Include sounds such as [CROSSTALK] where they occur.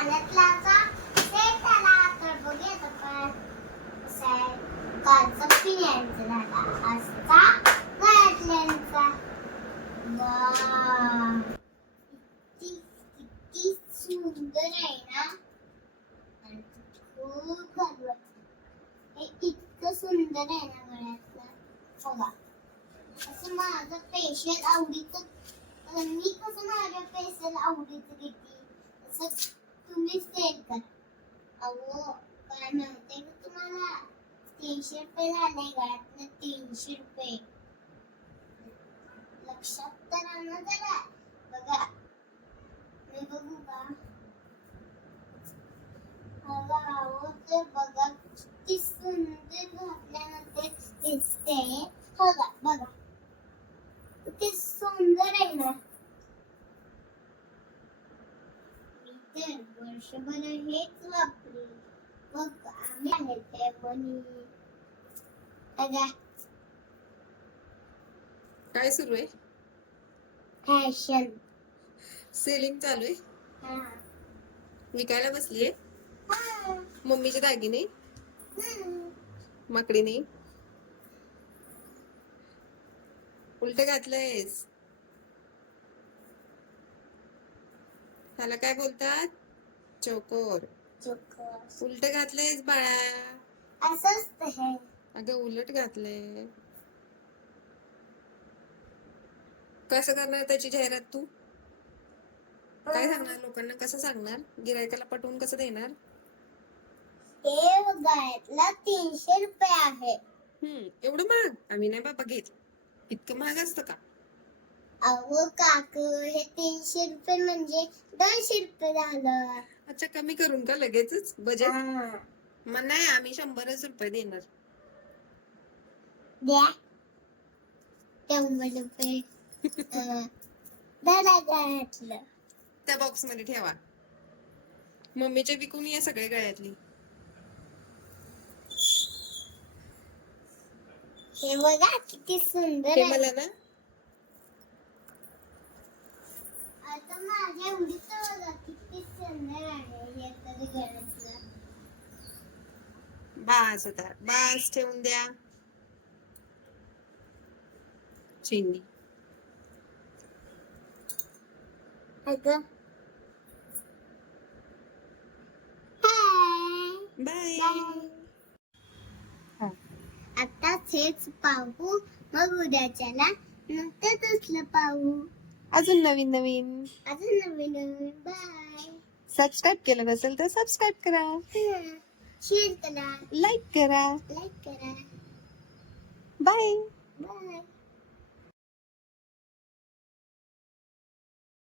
कानातल्याचा set आला तर बघूयात आपण कसं आहे. कालचा पिण्यांचा झाला. गळ्यातल्यांचा किती किती सुंदर आहे ना. खूप भारी हे इतकं सुंदर आहे ना गळ्यातलं. बघा. असं माझं पेशल आवडीचं. मी कसं माझ्या पेशल आवडीचं घेते? तसं तुम्ही सेल करा अहो काय माहितीये तुम्हाला तीनशे रुपये झाले गळ्यातनं तीनशे रुपये लक्षात तर आणा जरा बघा मी बघू का अहो ते बघा किती सुंदर घातल्यानंतर दिसते बघा बघा किती सुंदर आहे ना मी वर्षभर हेच वापरे. मग आम्ही आहे ते काय सुरू आहे? फॅशन सेलिंग चालू आहे? हा. विकायला बसलीये? हा. मम्मीचे दागिने? हम्म. माकडीने? उलट घातलंयस. त्याला काय बोलतात? चोकोर. उलट घातलंयस बाळा. असंच आहे अगं उलट घातलंय. कसं करणार त्याची जाहिरात तू? काय सांगणार लोकांना? कसं सांगणार? गिरायकाला पटवून कसं देणार? हे गळ्यातला तीनशे रुपये आहे. हम्म एवढं महाग? आम्ही नाही बाबा घेत. इतकं महाग असतं का? अहो काकू हे तीनशे रुपये म्हणजे दोनशे रुपये झालं. अच्छा कमी करून का लगेचच? बजेट हा. मग नाही आम्ही शंभरच रुपये देणार. द्या. शंभर रुपये. [LAUGHS] अं, धडा गळ्यातलं त्या बॉक्समध्ये ठेवा. मम्मीचे विकून या सगळे गळ्यातली? हे बघा किती सुंदर ते आहे. मला ना आता माझ्या एवढीच बघा किती सुंदर आहे हे तरी गळ्यातलं बास होता बास ठेवून द्या. Hi bye. आताच हेच पाहू. मग उद्याच्याला नंतर तसलं पाहू. अजून नवीन नवीन. अजून नवीन नवीन. बाय सबस्क्राईब केलं नसेल तर सबस्क्राईब करा. शेअर करा. लाईक करा. लाईक करा. Bye bye